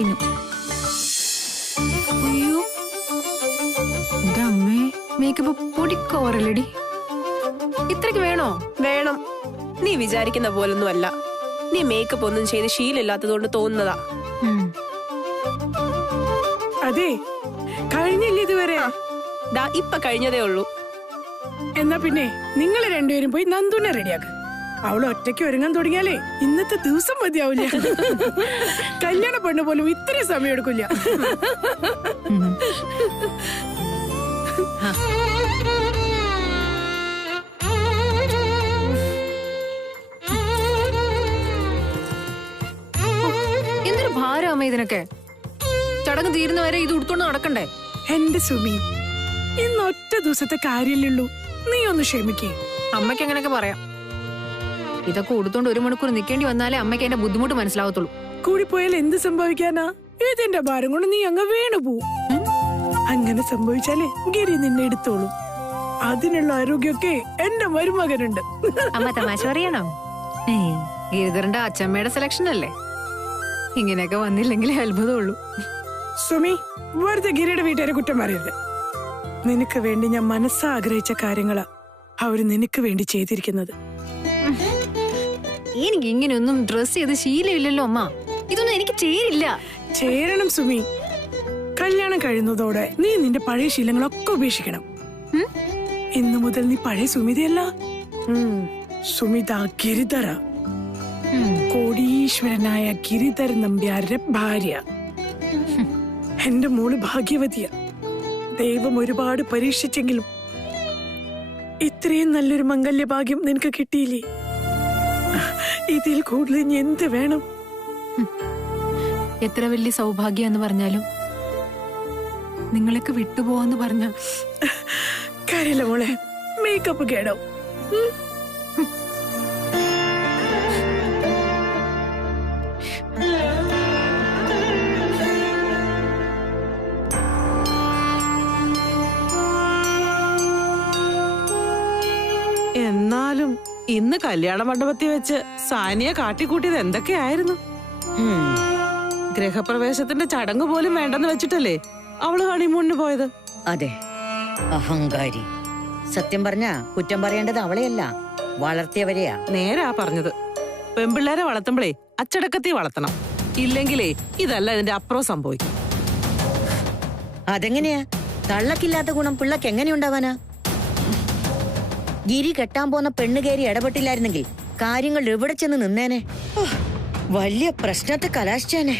കഴിഞ്ഞു. അയ്യോ എന്റെ അമ്മേ, മേക്കപ്പ് പൊടിക്കോറല്ലടി. ഇത്രക്ക് വേണോ? വേണം. നീ വിചാരിക്കുന്ന പോലൊന്നും അല്ല. നീ മേക്കപ്പ് ഒന്നും ചെയ്ത് ശീലമില്ലാത്തതുകൊണ്ട് തോന്നുന്നതാ. അതെ, കഴിഞ്ഞില്ല ഇതുവരെ. ദാ ഇപ്പൊ കഴിഞ്ഞതേ ഉള്ളൂ. എന്നാ പിന്നെ നിങ്ങൾ രണ്ടുപേരും പോയി നന്ദുനെ റെഡിയാക്ക. അവള് ഒറ്റയ്ക്ക് ഒരുങ്ങാൻ തുടങ്ങിയാലേ ഇന്നത്തെ ദിവസം മതിയാവില്ല. കല്യാണ പെണ്ണ് പോലും ഇത്രയും സമയം എടുക്കില്ല. എന്തൊരു ഭാരം അമ്മ ഇതിനൊക്കെ. ചടങ്ങ് തീരുന്നവരെ ഇത് ഉടുത്തോണ്ട് നടക്കണ്ടേ? എന്റെ സുമി, ഇന്ന് ഒറ്റ ദിവസത്തെ കാര്യല്ലുള്ളൂ. നീ ഒന്ന് ക്ഷമിക്കേ. അമ്മയ്ക്ക് അങ്ങനെയൊക്കെ പറയാം. ഇതൊക്കെ ഉടുത്തോണ്ട് 1 മണിക്കൂർ നിൽക്കേണ്ടി വന്നാലേ അമ്മയ്ക്ക് അതിന്റെ ബുദ്ധിമുട്ട് മനസ്സിലാവത്തുള്ളൂ. കൂടിപ്പോയാൽ എന്ത് സംഭവിക്കാനാ? ഇതിന്റെ ഭാരം കൊണ്ട് നീ അങ്ങ് വീണു പോവും. അങ്ങനെ സംഭവിച്ചാലേ ഗിരി നിന്നെ എടുത്തോളൂ. അതിനുള്ള ആരോഗ്യമൊക്കെ എന്റെ മരുമകനുണ്ട്. അമ്മ തമാശ പറയണോ? ഗിരിധരന്റെ അച്ഛമ്മയുടെ സെലക്ഷൻ അല്ലേ. ഇങ്ങനെയൊക്കെ വന്നില്ലെങ്കിലേ അത്ഭുതമുള്ളൂ. സുമി, വെറുതെ ഗിരിയുടെ വീട്ടുകാരെ കുറ്റം പറയരുത്. നിനക്ക് വേണ്ടി ഞാൻ മനസ്സാഗ്രഹിച്ച കാര്യങ്ങളാ അവര് നിനക്ക് വേണ്ടി ചെയ്തിരിക്കുന്നത്. എനിക്ക് ഇങ്ങനെയൊന്നും ഡ്രസ് ചെയ്ത് ശീലമില്ലല്ലോ അമ്മ. ഇതൊന്നും എനിക്ക് ചേരില്ല. ചേരണം സുമി. കല്യാണം കഴിയുന്നതോടെ നീ നിന്റെ പഴയ ശീലങ്ങളൊക്കെ ഉപേക്ഷിക്കണം. ഇന്നു മുതൽ നീ പഴയ സുമിതയല്ല, സുമിത ഗിരിധര. കോടീശ്വരനായ ഗിരിധര നമ്പ്യാരുടെ ഭാര്യ. എന്റെ മോള് ഭാഗ്യവതിയ. ദൈവം ഒരുപാട് പരീക്ഷിച്ചെങ്കിലും ഇത്രയും നല്ലൊരു മംഗല്യഭാഗ്യം നിനക്ക് കിട്ടിയില്ലേ? ഇതിൽ കൂടുതൽ ഇനി എന്ത് വേണം? എത്ര വലിയ സൗഭാഗ്യം എന്ന് പറഞ്ഞാലും നിങ്ങളൊക്കെ വിട്ടുപോവാന്ന് പറഞ്ഞ കാര്യമില്ല മോളെ. മേക്കപ്പ് കേടോ? എന്നാലും ഇന്ന് കല്യാണ മണ്ഡപത്തിൽ വെച്ച് സാനിയ കാട്ടിക്കൂട്ടിയത് എന്തൊക്കെയായിരുന്നു. ഗൃഹപ്രവേശത്തിന്റെ ചടങ്ങ് പോലും വേണ്ടെന്ന് വെച്ചിട്ടല്ലേ അവള് ഹണിമൂണിന് പോയത്. അതെ, അഹങ്കാരി. സത്യം പറഞ്ഞ കുറ്റം പറയേണ്ടത് അവളെയല്ല, വളർത്തിയവരെയാ. നേരാ പറഞ്ഞത്. പെൺപിള്ളേരെ വളർത്തുമ്പോഴേ അച്ചടക്കത്തിൽ വളർത്തണം. ഇല്ലെങ്കിലേ ഇതല്ല ഇതിന്റെ അപ്പുറം സംഭവിക്കും. അതെങ്ങനെയാ? തള്ളക്കില്ലാത്ത ഗുണം പിള്ളക്ക് എങ്ങനെ ഉണ്ടാവാനാ? ഗിരി കെട്ടാൻ പോന്ന പെണ്ണ് കയറി ഇടപെട്ടില്ലായിരുന്നെങ്കിൽ കാര്യങ്ങൾ എവിടെ ചെന്ന് നിന്നേനെ. വലിയ പ്രശ്നത്തെ കലാശിച്ചേനെ.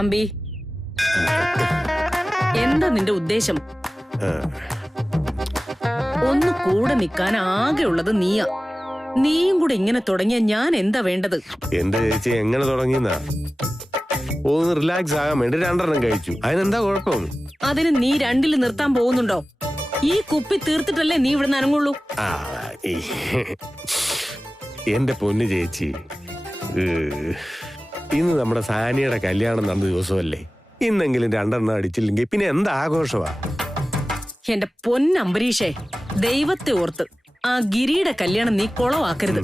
അമ്പി, എന്താ നിന്റെ ഉദ്ദേശം? ഒന്ന് കൂടെ നിൽക്കാൻ ആകെ ഉള്ളത് നീയാ. നീയും കൂടെ ഇങ്ങനെ തുടങ്ങിയ ഞാൻ എന്താ വേണ്ടത്? എന്റെ ചേച്ചി എങ്ങനെ തുടങ്ങിയെന്നാ? ഒന്ന് റിലാക്സ് ആകാൻ വേണ്ടി 2 കഴിച്ചു. അതിനെന്താ കുഴപ്പം? അതിന് നീ 2 നിർത്താൻ പോകുന്നുണ്ടോ? ഈ കുപ്പി തീർത്തിട്ടല്ലേ നീ ഇവിടെ നനങ്ങുള്ളൂ. എന്റെ പൊന്നു ചേച്ചി, ഇന്ന് നമ്മുടെ സാനിയുടെ കല്യാണം നടന്ന ദിവസമല്ലേ? ഇന്നെങ്കിലും 2 അടിച്ചില്ലെങ്കിൽ പിന്നെ എന്താ ആഘോഷമാ? എന്റെ പൊന്നംബരീഷേ, ദൈവത്തെ ഓർത്ത് ആ ഗിരിയുടെ കല്യാണം നീ കുളവാക്കരുത്.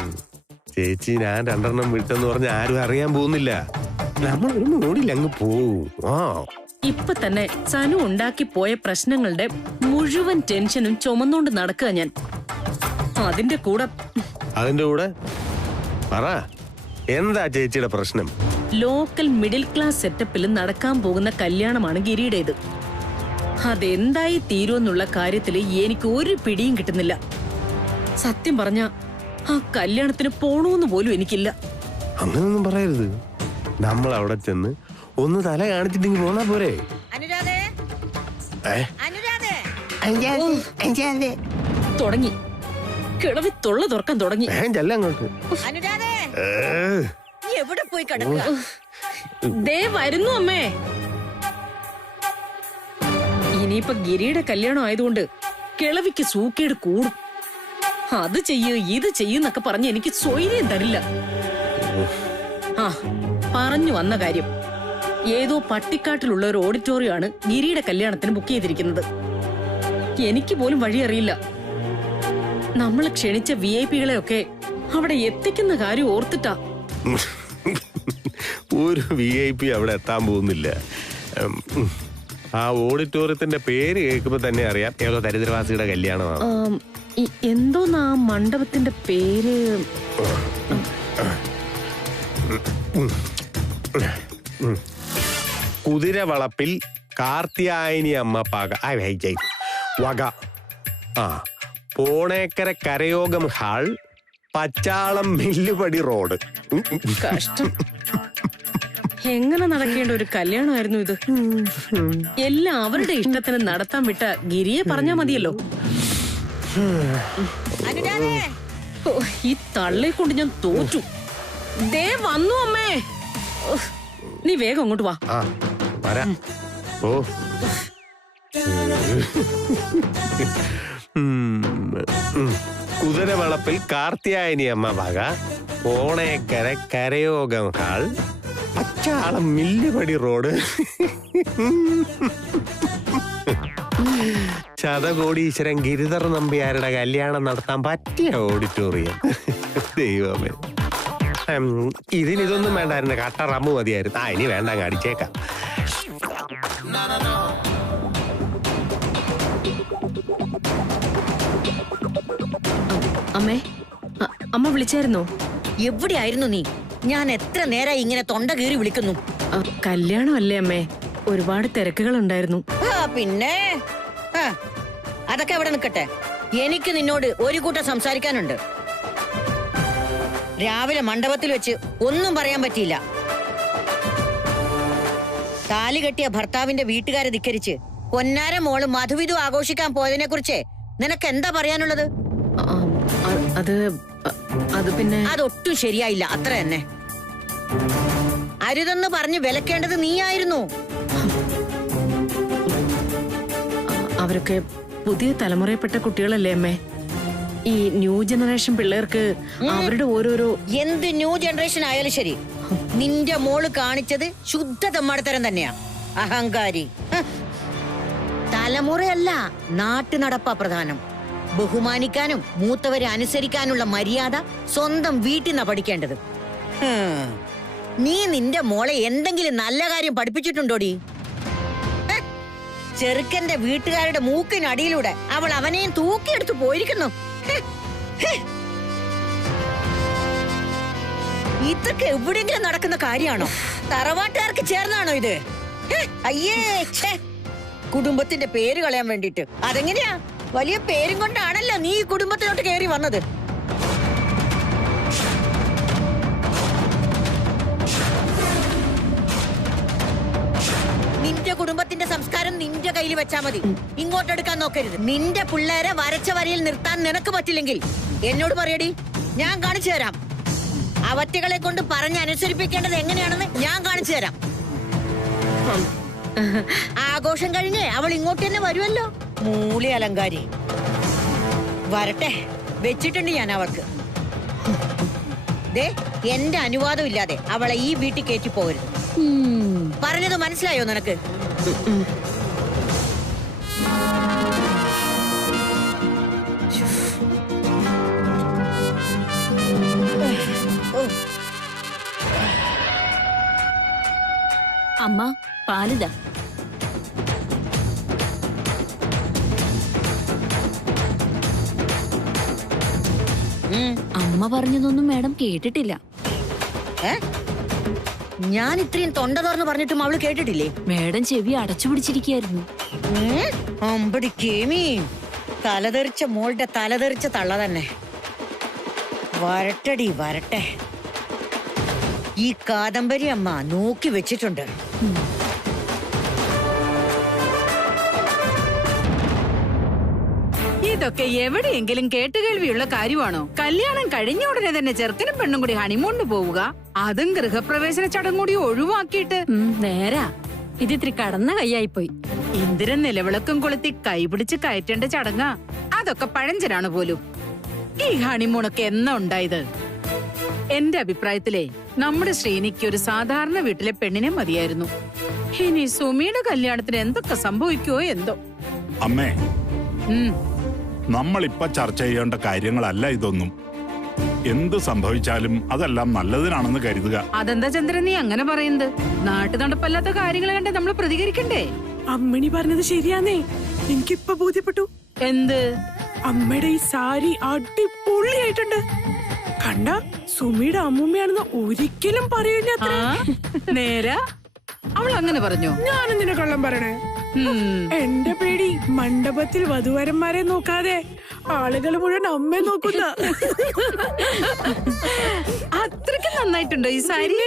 ചേച്ചി, ഞാൻ 2 വിട്ടെന്ന് പറഞ്ഞ ആരും അറിയാൻ പോകുന്നില്ല. നമ്മൾ ഒരു മൂടിൽ അങ്ങ് പോവും. ഇപ്പൊ തന്നെ സനു ഉണ്ടാക്കി പോയ പ്രശ്നങ്ങളുടെ മുഴുവൻ ടെൻഷനും ചുമന്നുകൊണ്ട് നടക്കുക ഞാൻ. അതിന്റെ കൂടെ പറ, എന്താ ചേച്ചിയുടെ പ്രശ്നം? ലോക്കൽ മിഡിൽ ക്ലാസ് സെറ്റപ്പിൽ നടക്കാൻ പോകുന്ന കല്യാണമാണ് ഗിരിയുടേത്. അതെന്തായി തീരുമെന്നുള്ള കാര്യത്തില് എനിക്ക് ഒരു പിടിയും കിട്ടുന്നില്ല. സത്യം പറഞ്ഞ ആ കല്യാണത്തിന് പോണോന്ന് പോലും എനിക്കില്ല. അങ്ങനൊന്നും പറയരുത്. നമ്മൾ അവിടെ ചെന്ന് ഒന്ന് തല കാണിച്ചിട്ടെങ്കിൽ പോന്നാ പോരെ? അനുരാധേ, ഏ? അനുരാധേ. തുടങ്ങി കിളവി തൊള്ള തുറക്കാൻ തുടങ്ങി. ചെല്ല അങ്ങോട്ട്. അനുരാധേ, ഏ. നീ എവിടെ പോയി കിടക്കുക? ദേ വരുന്നു അമ്മേ. ഇനിയിപ്പൊ ഗിരിയുടെ കല്യാണം ആയതുകൊണ്ട് കിളവിക്ക് സൂക്കേട് കൂടും. അത് ചെയ്യൂ ഇത് ചെയ്യുന്നൊക്കെ പറഞ്ഞ് എനിക്ക് സ്വൈര്യം തരില്ല. ആ പറഞ്ഞു വന്ന കാര്യം, ഏതോ പട്ടിക്കാട്ടിലുള്ള ഒരു ഓഡിറ്റോറിയമാണ് ഗിരിയുടെ കല്യാണത്തിന് ബുക്ക് ചെയ്തിരിക്കുന്നത്. എനിക്ക് പോലും വഴിയറിയില്ല. നമ്മൾ ക്ഷണിച്ച VIP കളെയൊക്കെ അവിടെ എത്തിക്കുന്ന കാര്യം ഓർത്തിട്ടാ. ഒരു VIP അവിടെ എത്താൻ പോകുന്നില്ല. ആ ഓഡിറ്റോറിയത്തിന്റെ പേര് കേൾക്കുമ്പോ തന്നെ അറിയാം ഏതോ ദരിദ്രവാസിയുടെ കല്യാണമാണ്. എന്തോന്നാ ആ മണ്ഡപത്തിന്റെ പേര്? കുതിരവളപ്പിൽ കാർത്തിയായനി അമ്മ വക. ആ പോണേക്കര കരയോഗം ഹാൾ, പച്ചാളം മില്ലുപടി റോഡ്. കഷ്ടം. എങ്ങനെ നടക്കേണ്ട ഒരു കല്യാണമായിരുന്നു ഇത്. എല്ലാം അവരുടെ ഇഷ്ടത്തിന് നടത്താൻ വിട്ട ഗിരിയെ പറഞ്ഞാ മതിയല്ലോ. അനുരാധേ, ഓ, ഈ തള്ളെ കൊണ്ട് ഞാൻ തോറ്റു. ദേ വന്നു അമ്മേ. ഓ, നീ വേഗം അങ്ങോട്ട് വാ. ആ വരാ. ഓ കുതിരവളപ്പിൽ കാർത്തിയായനി അമ്മ വക, പോണേക്കര കരയോഗം ഹാൾ, പച്ചാളം മില്ലുപടി റോഡ്, ശതകോടീശ്വരൻ ഗിരിധർ നമ്പ്യാരുടെ കല്യാണം നടത്താൻ പറ്റിയ ഓഡിറ്റോറിയം. ദൈവമേ, ഇതിനിതൊന്നും വേണ്ടായിരുന്നു, കട്ട റമ്മ് മതിയായിരുന്നു. ആ ഇനി വേണ്ട, അങ്ങ് അടിച്ചേക്കാം. അമ്മേ, അമ്മ വിളിച്ചായിരുന്നോ? എവിടെയായിരുന്നു നീ? ഞാൻ എത്ര നേരമായി ഇങ്ങനെ തൊണ്ട കീറി വിളിക്കുന്നു. കല്യാണമല്ലേ അമ്മേ, ഒരുപാട് തിരക്കുകൾ ഉണ്ടായിരുന്നു. പിന്നെ അതൊക്കെ അവിടെ നിൽക്കട്ടെ. എനിക്ക് നിന്നോട് ഒരു കൂട്ടം സംസാരിക്കാനുണ്ട്. രാവിലെ മണ്ഡപത്തിൽ വെച്ച് ഒന്നും പറയാൻ പറ്റിയില്ല. താലി കെട്ടിയ ഭർത്താവിന്റെ വീട്ടുകാരെ ധിക്കരിച്ച് പൊന്നാര മോള് മധുവിധു ആഘോഷിക്കാൻ പോയതിനെ കുറിച്ച് നിനക്ക് എന്താ പറയാനുള്ളത്? അത് പിന്നെ അതൊട്ടും ശരിയായില്ല, അത്ര തന്നെ. അരുതെന്ന് പറഞ്ഞ് വിലക്കേണ്ടത് നീയായിരുന്നു. അവരൊക്കെ പുതിയ തലമുറയിൽപ്പെട്ട കുട്ടികളല്ലേ അമ്മേ. ഈ ന്യൂ ജനറേഷൻ പിള്ളേർക്ക് അവരുടെ ഓരോരോ എന്ത് ന്യൂ ജനറേഷൻ ആയാലും ശരി, നിന്റെ മോള് കാണിച്ചത് ശുദ്ധ തെമ്മാടിത്തരം തന്നെയാ. അഹങ്കാരി. തലമുറയല്ല, നാട്ടു നടപ്പാ പ്രധാനം. ബഹുമാനിക്കാനും മൂത്തവരെ അനുസരിക്കാനുള്ള മര്യാദ സ്വന്തം വീട്ടിൽ നിന്നാ പഠിക്കേണ്ടത്. നീ നിന്റെ മോളെ എന്തെങ്കിലും നല്ല കാര്യം പഠിപ്പിച്ചിട്ടുണ്ടോടി? ചെറുക്കന്റെ വീട്ടുകാരുടെ മൂക്കിനടിയിലൂടെ അവൾ അവനെയും തൂക്കിയെടുത്ത് പോയിരിക്കുന്നു. ഇതൊക്കെ എവിടെയെങ്കിലും നടക്കുന്ന കാര്യമാണോ? തറവാട്ടുകാർക്ക് ചേർന്നാണോ ഇത്? അയ്യേ, കുടുംബത്തിന്റെ പേര് കളയാൻ വേണ്ടിട്ട്. അതെങ്ങനെയാ? വലിയ പേരും കൊണ്ടാണല്ലോ നീ ഈ കുടുംബത്തിലോട്ട് കയറി വന്നത്. നിന്റെ കുടുംബത്തിന്റെ സംസ്കാരം നിന്റെ കയ്യിൽ വെച്ചാ മതി, ഇങ്ങോട്ടെടുക്കാൻ നോക്കരുത്. നിന്റെ പിള്ളേരെ വരച്ച വരിയിൽ നിർത്താൻ നിനക്ക് പറ്റില്ലെങ്കിൽ എന്നോട് പറയടി, ഞാൻ കാണിച്ചു തരാം. അവറ്റകളെ കൊണ്ട് പറഞ്ഞനുസരിപ്പിക്കേണ്ടത് എങ്ങനെയാണെന്ന് ഞാൻ കാണിച്ചു തരാം. ആഘോഷം കഴിഞ്ഞ് അവൾ ഇങ്ങോട്ട് തന്നെ വരുമല്ലോ. മൂലി അലങ്കാരി. വരട്ടെ, വെച്ചിട്ടുണ്ട് ഞാൻ അവൾക്ക്. ദേ, എന്റെ അനുവാദം ഇല്ലാതെ അവളെ ഈ വീട്ടിൽ കയറ്റി പോകരുത്. പറഞ്ഞത് മനസ്സിലായോ നിനക്ക്? അമ്മ, പാലിതാ. അമ്മ പറഞ്ഞതൊന്നും മാഡം കേട്ടിട്ടില്ല. ഞാൻ ഇത്രയും തൊണ്ട തുറന്ന് പറഞ്ഞിട്ടും അവള് കേട്ടിട്ടില്ലേ? മാഡം ചെവി അടച്ചു പിടിച്ചിരിക്കുകയായിരുന്നു. അമ്പടി കേമി, തലതെറിച്ച മോളുടെ തലതെറിച്ച തള്ള തന്നെ. വരട്ടടി, വരട്ടെ. ഈ കാദംബരി അമ്മ നോക്കി വെച്ചിട്ടുണ്ട്. ഇതൊക്കെ എവിടെയെങ്കിലും കേട്ടുകേൾവിയുള്ള കാര്യമാണോ? കല്യാണം കഴിഞ്ഞ ഉടനെ തന്നെ ചെറുക്കനും പെണ്ണും കൂടി ഹണിമൂണിന് പോവുക, അതും ഗൃഹപ്രവേശന ചടങ്ങ് കൂടി ഒഴിവാക്കിയിട്ട്. നേരാ, ഇത് ഇത്തിരി കടന്ന കൈയായിപ്പോയി. ഇന്ദിരൻ നിലവിളക്കും കൊളുത്തി കൈപിടിച്ച് കയറ്റേണ്ട ചടങ്ങാ. അതൊക്കെ പഴഞ്ചനാണ് പോലും. ഈ ഹണിമൂണൊക്കെ എന്നാ ഉണ്ടായത്? എന്റെ അഭിപ്രായത്തിലേ നമ്മുടെ ശ്രീനിക്ക് ഒരു സാധാരണ വീട്ടിലെ പെണ്ണിനെ മതിയായിരുന്നു. ഇനി സുമിയുടെ കല്യാണത്തിന് എന്തൊക്കെ സംഭവിക്കുവോ എന്തോ. അമ്മേ, നമ്മളിപ്പ ചർച്ച ചെയ്യേണ്ട കാര്യങ്ങളല്ല ഇതൊന്നും. എന്ത് സംഭവിച്ചാലും അതെല്ലാം നല്ലതിനാണെന്ന് കരുതുക. അതെന്താ ചന്ദ്രൻ നീ അങ്ങനെ പറയുന്നത്? നാട്ടു നടപ്പല്ലാത്ത കാര്യങ്ങൾ കണ്ട് നമ്മൾ പ്രതികരിക്കണ്ടേ? അമ്മണി പറഞ്ഞത് ശരിയാന്നേ, എനിക്കിപ്പൊ ബോധ്യപ്പെട്ടു. എന്ത്? അമ്മയുടെ ഈ സാരി അടിപൊളിയായിട്ടുണ്ട്. കണ്ട സുമിയുടെ അമ്മൂമ്മയാണെന്ന് ഒരിക്കലും പറയില്ല. നേരാ, അവൾ അങ്ങനെ പറഞ്ഞു. ഞാനെന്തിനാ കള്ളം പറയണേ? എന്റെ പേടി മണ്ഡപത്തിൽ വധുവരന്മാരെ നോക്കാതെ ആളുകൾ മുഴുവൻ അമ്മ നോക്കുന്ന. അത്രയ്ക്ക് നന്നായിട്ടുണ്ടോ ഈ സാരി?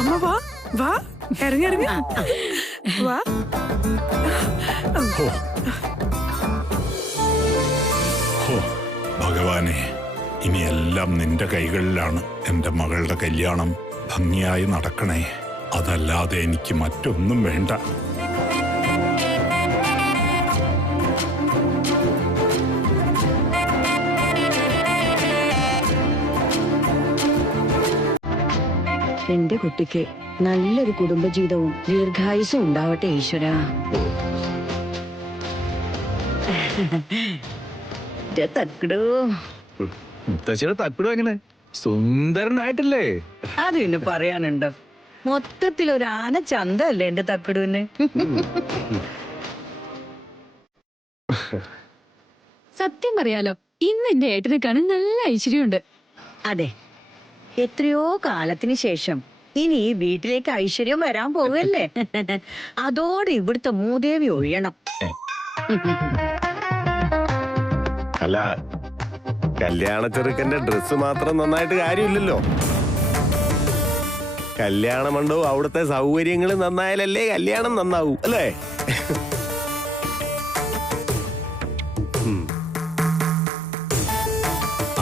അമ്മ വാ വാ, ഇറങ്ങിറങ്ങി വാ. ഭഗവാനെ, ഇനിയെല്ലാം നിന്റെ കൈകളിലാണ്. എന്റെ മകളുടെ കല്യാണം ഭംഗിയായി നടക്കണേ. അതല്ലാതെ എനിക്ക് മറ്റൊന്നും വേണ്ട. എന്റെ കുട്ടിക്ക് നല്ലൊരു കുടുംബജീവിതവും ദീർഘായുസും ഉണ്ടാവട്ടെ ഈശ്വര. മുത്തശ്ശിയുടെ തക്കടു എങ്ങനെ സുന്ദരനായിട്ടില്ലേ? അത് പിന്നെ പറയാനുണ്ടോ? മൊത്തത്തിൽ ഒരു ആന ചന്തല്ലേ എന്റെ തക്കടുവിന്. സത്യം പറയാലോ, ഇന്ന് എന്റെ ഏട്ടനെ കാണാൻ നല്ല ഐശ്വര്യമുണ്ട്. അതെ, എത്രയോ കാലത്തിന് ശേഷം ഇനി ഈ വീട്ടിലേക്ക് ഐശ്വര്യം വരാൻ പോവല്ലേ. അതോടെ ഇവിടുത്തെ മൂദേവി ഒഴിയണം. അല്ല, കല്യാണ ചെറുക്കന്റെ ഡ്രസ്സ് മാത്രം നന്നായിട്ട് കാര്യമില്ലല്ലോ. കല്യാണ മണ്ഡപവും അവിടുത്തെ സൗകര്യങ്ങൾ നന്നായാലല്ലേ കല്യാണം നന്നാവൂ, അല്ലേ?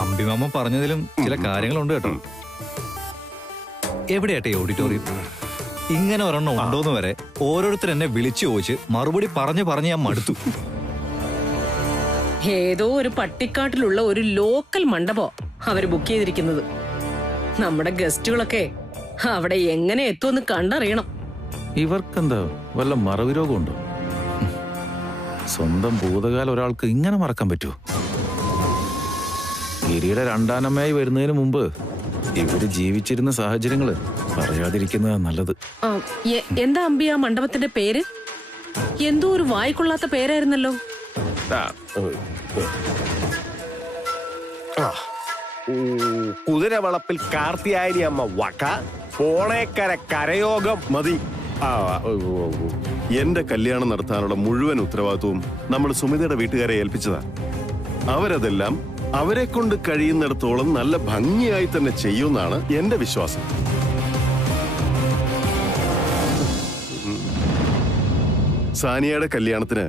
അമ്പിമാമ പറഞ്ഞതിലും ചില കാര്യങ്ങളുണ്ട് കേട്ടോ. എവിടെയാട്ടെ ഓഡിറ്റോറിയം? ഇങ്ങനെ ഒരെണ്ണം ഉണ്ടോന്ന് വരെ ഓരോരുത്തർ എന്നെ വിളിച്ചു ചോദിച്ച് മറുപടി പറഞ്ഞു ഞാൻ മടുത്തു. ഏതോ ഒരു പട്ടിക്കാട്ടിലുള്ള ഒരു ലോക്കൽ മണ്ഡപം അവര് ബുക്ക് ചെയ്തിരിക്കുന്നത്. നമ്മുടെ ഗസ്റ്റുകളൊക്കെ അവിടെ എങ്ങനെ എത്തുമെന്ന് കണ്ടറിയണം. ഇവർക്കെന്താ വല്ല മറവി രോഗമുണ്ടോ? സ്വന്തം ഭൂതകാലം ഒരാൾക്ക് ഇങ്ങനെ മറക്കാൻ പറ്റുമോ? ഗിരിയുടെ രണ്ടാനമ്മയായി വരുന്നതിന് മുമ്പ് ഇവര് ജീവിച്ചിരുന്ന സാഹചര്യങ്ങള് പറയാതിരിക്കുന്നതാ നല്ലത്. എന്താ അമ്പി ആ മണ്ഡപത്തിന്റെ പേര്? എന്തോ ഒരു വായിക്കൊള്ളാത്ത പേരായിരുന്നല്ലോ. കുതിരവളപ്പിൽ കാർത്തിയായനി അമ്മ വക, പോണേക്കര കരയോഗം മതി. എന്റെ കല്യാണം നടത്താനുള്ള മുഴുവൻ ഉത്തരവാദിത്വവും നമ്മൾ സുമിതയുടെ വീട്ടുകാരെ ഏൽപ്പിച്ചതാ. അവരതെല്ലാം അവരെ കൊണ്ട് കഴിയുന്നിടത്തോളം നല്ല ഭംഗിയായി തന്നെ ചെയ്യുമെന്നാണ് എന്റെ വിശ്വാസം. സാനിയയുടെ കല്യാണത്തിന്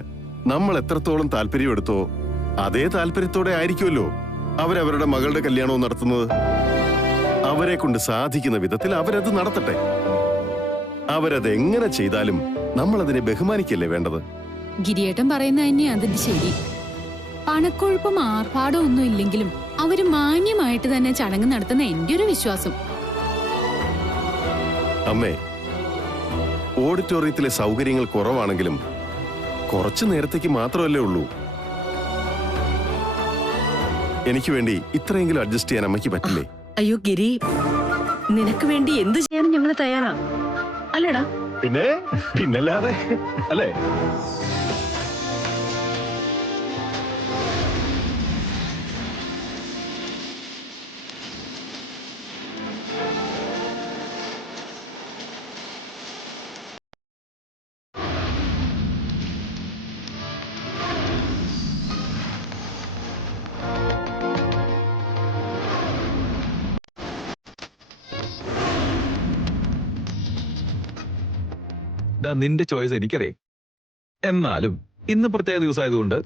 നമ്മൾ എത്രത്തോളം താല്പര്യമെടുത്തോ അതേ താല്പര്യത്തോടെ ആയിരിക്കുമല്ലോ അവരവരുടെ മകളുടെ കല്യാണവും നടത്തുന്നത്. അവരെ കൊണ്ട് സാധിക്കുന്ന വിധത്തിൽ അവരത് നടത്തട്ടെ. അവരത് എങ്ങനെ ചെയ്താലും നമ്മൾ അതിനെ ബഹുമാനിക്കല്ലേ വേണ്ടത്? ഗിരിയേട്ടൻ പറയുന്ന തന്നെയാ അതിന്റെ ശരി. പണക്കൊഴുപ്പും ആർഭാടം ഒന്നും ഇല്ലെങ്കിലും അവര് മാന്യമായിട്ട് തന്നെ ചടങ്ങ് നടത്തുന്ന എന്റെ ഒരു വിശ്വാസം. അമ്മേ, ഓഡിറ്റോറിയത്തിലെ സൗകര്യങ്ങൾ കുറവാണെങ്കിലും കുറച്ചു നേരത്തേക്ക് മാത്രമല്ലേ ഉള്ളൂ. എനിക്ക് വേണ്ടി ഇത്രയെങ്കിലും അഡ്ജസ്റ്റ് ചെയ്യാൻ അമ്മയ്ക്ക് പറ്റില്ലേ? അയ്യോ ഗിരി, നിനക്ക് വേണ്ടി എന്ത് ചെയ്യാനും ഞങ്ങൾ തയ്യാറാ, അല്ലേടാ? പിന്നല്ലാതെ അല്ലേ? നിന്റെ ചോയ്സ് എനിക്കറിയാം. എന്നാലും ഇന്ന് പ്രത്യേക ദിവസമായതുകൊണ്ട്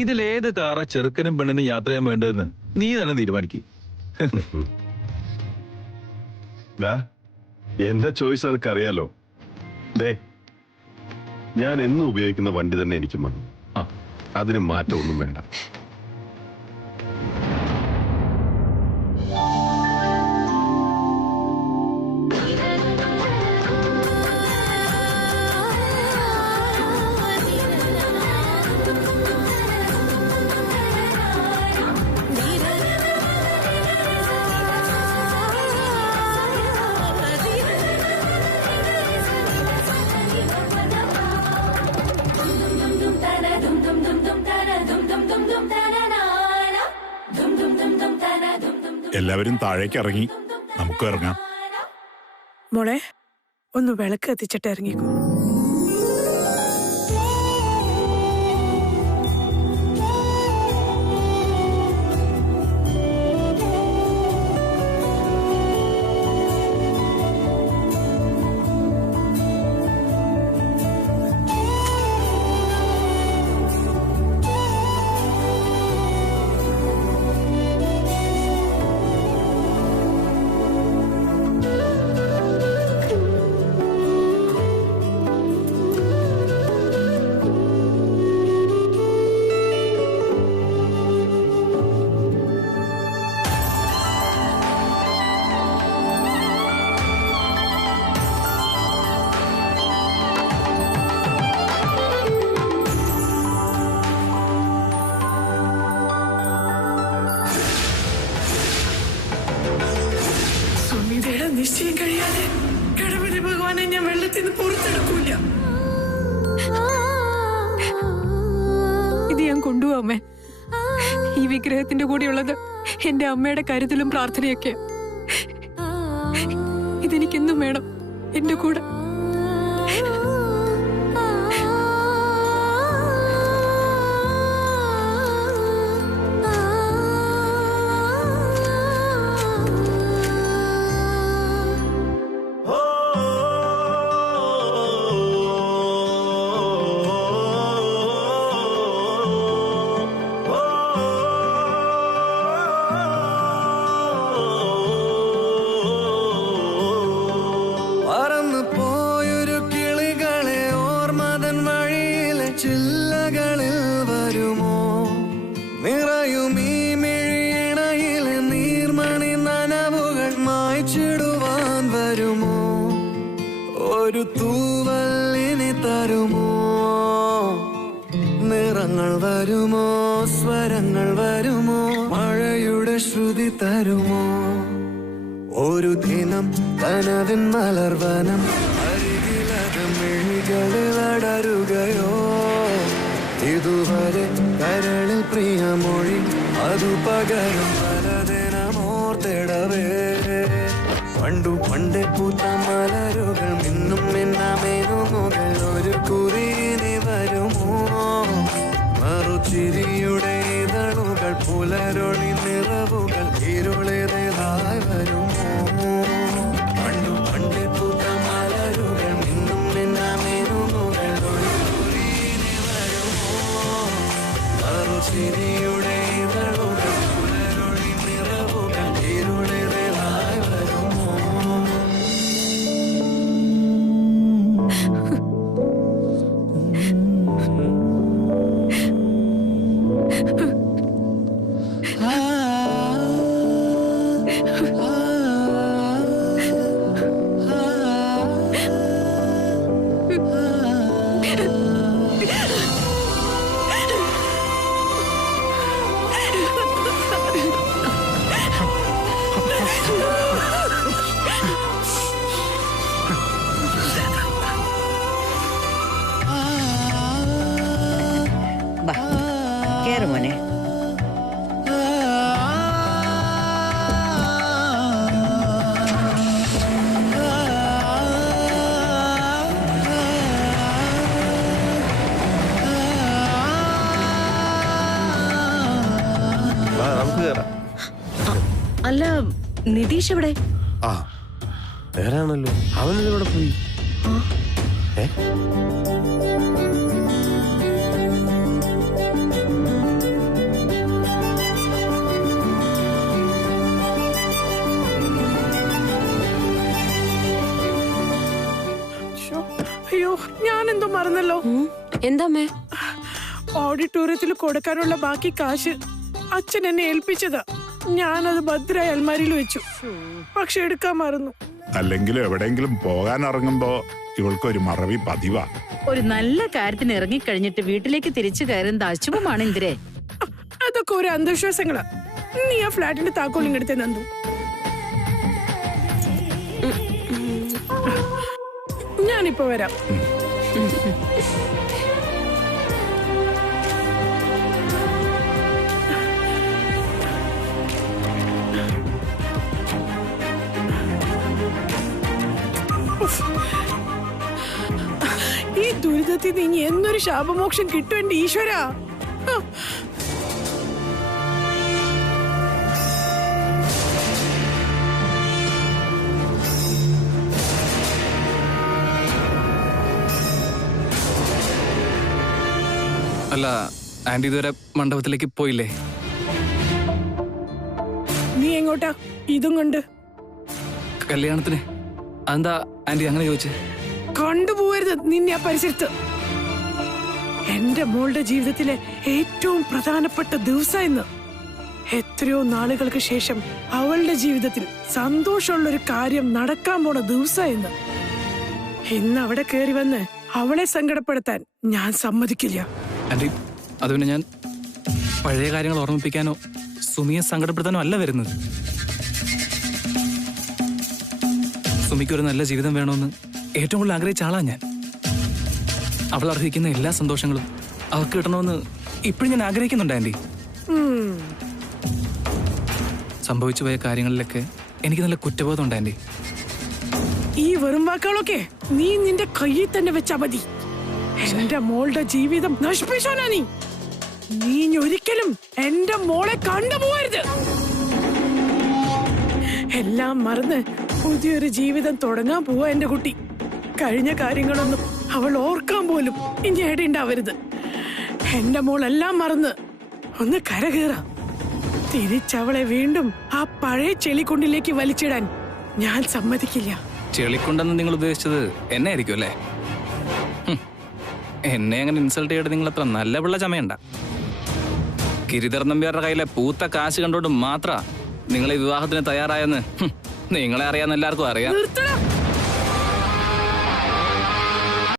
ഇതിലേത് കാറ ചെറുക്കനും പെണ്ണിനും യാത്ര ചെയ്യാൻ വേണ്ടതെന്ന് നീ തന്നെ തീരുമാനിക്കും. എന്റെ ചോയ്സ് അതൊക്കെ അറിയാലോ. ഞാൻ എന്നും ഉപയോഗിക്കുന്ന വണ്ടി തന്നെ എനിക്കും വന്നു. അതിന് മാറ്റമൊന്നും വേണ്ട. എല്ലാവരും താഴേക്ക് ഇറങ്ങി, നമുക്ക് ഇറങ്ങാം. മോളെ ഒന്ന് വിളക്ക് എത്തിച്ചിട്ട് ഇറങ്ങിക്കോ. നിശ്ചയം കഴിയാതെ കടവരെ ഭഗവാനെ ഞാൻ വെള്ളത്തിൽ നിന്ന് പുറത്തെടുക്കൂല. ഇത് ഞാൻ കൊണ്ടുപോകാമേ. ഈ വിഗ്രഹത്തിന്റെ കൂടെയുള്ളത് എന്റെ അമ്മയുടെ കരുതലും പ്രാർത്ഥനയൊക്കെ. ഇതെനിക്കെന്നും വേണം എന്റെ കൂടെ. ചില്ലകളിൽ വരുമോ നിറയുമീ മിഴിയിണയിലെ നീർമണി നനവുകൾ മായ്ച്ചിടുവാൻ വരുമോ ഒരു തൂവലിനി തരുമോ നിറങ്ങൾ വരുമോ സ്വരങ്ങൾ വരുമോ മഴയുടെ ശ്രുതി തരുമോ ഒരു ദിനം കനവിൻ മലർവനം അരികിലകം മിഴികളിൽ അടരുകയോ ഇതുവരെ കരളിൽ പ്രിയമൊഴി അതു പകരം പലതിനമോർത്തിടവേ പണ്ടു പണ്ടേ പൂത്ത മലരുകൾ മിന്നും മിന്നമേനുമുകൾ ഒരു കുറിയിനി വരുമോ മറുചിരിയുടെ ഇതളുകൾ പുലരൊളി നിറവുകൾ ഇരുളേതായി വരുമോ പണ്ടു പണ്ടേ പൂത്ത മലരുകൾ മിന്നും മിന്നമേനുമുകൾ ഒരു കുറിയിനി വരുമോ മറുചിരിയുടെ ഇതളുകൾ പുലരൊളി നിറവുകൾ ഇരുളേതായി വരുമോ കേറ് മോനെ. നമുക്ക് കേറാം. അല്ല നിതീഷ് എവിടെ? ആ നേരാണല്ലോ, അവനിവിടെ പോയി. അയ്യോ, ഞാനെന്തോ മറന്നല്ലോ. എന്താമ്മേ? ഓഡിറ്റോറിയത്തിൽ കൊടുക്കാനുള്ള ബാക്കി കാശ് അച്ഛൻ എന്നെ ഏൽപ്പിച്ചതാ. ഞാനത് ഭദ്രമായി അൽമാരിയിൽ വെച്ചു, പക്ഷെ എടുക്കാൻ മറന്നു. അല്ലെങ്കിൽ എവിടെയെങ്കിലും പോകാൻ ഇറങ്ങുമ്പോ ഇവൾക്കൊരു മറവി പതിവാ. ഒരു നല്ല കാര്യത്തിന് ഇറങ്ങിക്കഴിഞ്ഞിട്ട് വീട്ടിലേക്ക് തിരിച്ചു കയറുന്നത് അശുഭമാണ് ഇന്ദിരേ. അതൊക്കെ ഒരു അന്ധവിശ്വാസങ്ങളാ. നീ ആ ഫ്ലാറ്റിന്റെ താക്കോലും എടുത്തേ നന്ദു. ഞാനിപ്പോ വരാം. ഈ ദുരിതത്തിൽ നിന്ന് ഇനി എന്നൊരു ശാപമോക്ഷം കിട്ടും എന്റെ ഈശ്വരാ. അല്ല, ആന്റി ഇതുവരെ മണ്ഡപത്തിലേക്ക് പോയില്ലേ? നീ എങ്ങോട്ടാ ഇതും കൊണ്ട്? കല്യാണത്തിന്. അതെന്താ ആന്റി അങ്ങനെ ചോദിച്ചേ? കണ്ടുപോകരുത് നിന്നെ ആ പരിസരത്ത്. എന്റെ മോളുടെ ജീവിതത്തിലെ ഏറ്റവും പ്രധാനപ്പെട്ട ദിവസം ഇന്ന്. എത്രയോ നാളുകൾക്ക് ശേഷം അവളുടെ ജീവിതത്തിൽ സന്തോഷമുള്ളൊരു കാര്യം നടക്കാൻ പോണ ദിവസം ഇന്ന്. ഇന്ന് അവിടെ കയറി വന്ന് അവളെ സങ്കടപ്പെടുത്താൻ ഞാൻ സമ്മതിക്കില്ല. ആന്റി, അത് പിന്നെ ഞാൻ പഴയ കാര്യങ്ങൾ ഓർമ്മിപ്പിക്കാനോ സുമിയെ സങ്കടപ്പെടുത്താനോ അല്ല വരുന്നത്. സുമിക്ക് ഒരു നല്ല ജീവിതം വേണമെന്ന് ഏറ്റവും കൂടുതൽ ആഗ്രഹിച്ച ആളാ ഞാൻ. അവൾ അർഹിക്കുന്ന എല്ലാ സന്തോഷങ്ങളും അവൾക്ക് കിട്ടണമെന്ന് ഇപ്പോഴും ഞാൻ ആഗ്രഹിക്കുന്നുണ്ട് ആന്റി. സംഭവിച്ചു പോയ കാര്യങ്ങളിലൊക്കെ എനിക്ക് നല്ല കുറ്റബോധമുണ്ട് ആന്റി. ഈ വെറും വാക്കുകളൊക്കെ നീ നിന്റെ കയ്യിൽ തന്നെ വെച്ചാ മതി. എന്റെ മോളുടെ ജീവിതം നശിപ്പിച്ചാനാ നീ. നീ ഒരിക്കലും എന്റെ മോളെ കണ്ടുപോകരുത്. എല്ലാം മറന്ന് പുതിയൊരു ജീവിതം തുടങ്ങാൻ പോവാ എന്റെ കുട്ടി. കഴിഞ്ഞ കാര്യങ്ങളൊന്നും അവൾ ഓർക്കാൻ പോലും ഇനി ഇടയുണ്ടാവരുത്. എന്റെ മോളെല്ലാം മറന്ന് ഒന്ന് കരകയറാ. തിരിച്ചവളെ വീണ്ടും ആ പഴയ ചെളിക്കുണ്ടിലേക്ക് വലിച്ചിടാൻ ഞാൻ സമ്മതിക്കില്ല. ചെളിക്കുണ്ടെന്ന് നിങ്ങൾ ഉദ്ദേശിച്ചത് എന്നെ ആയിരിക്കും അല്ലേ? എന്നെ അങ്ങനെ ഇൻസൾട്ട് ചെയ്തിട്ട് നിങ്ങൾ അത്ര നല്ല പിള്ള ചമയണ്ട. ഗിരിധർ നമ്പ്യാരുടെ കയ്യിലെ പൂത്ത കാശ് കണ്ടോണ്ട് മാത്ര നിങ്ങൾ ഈ വിവാഹത്തിന് തയ്യാറായെന്ന് നിങ്ങളെ അറിയാന്ന് എല്ലാവർക്കും അറിയാം.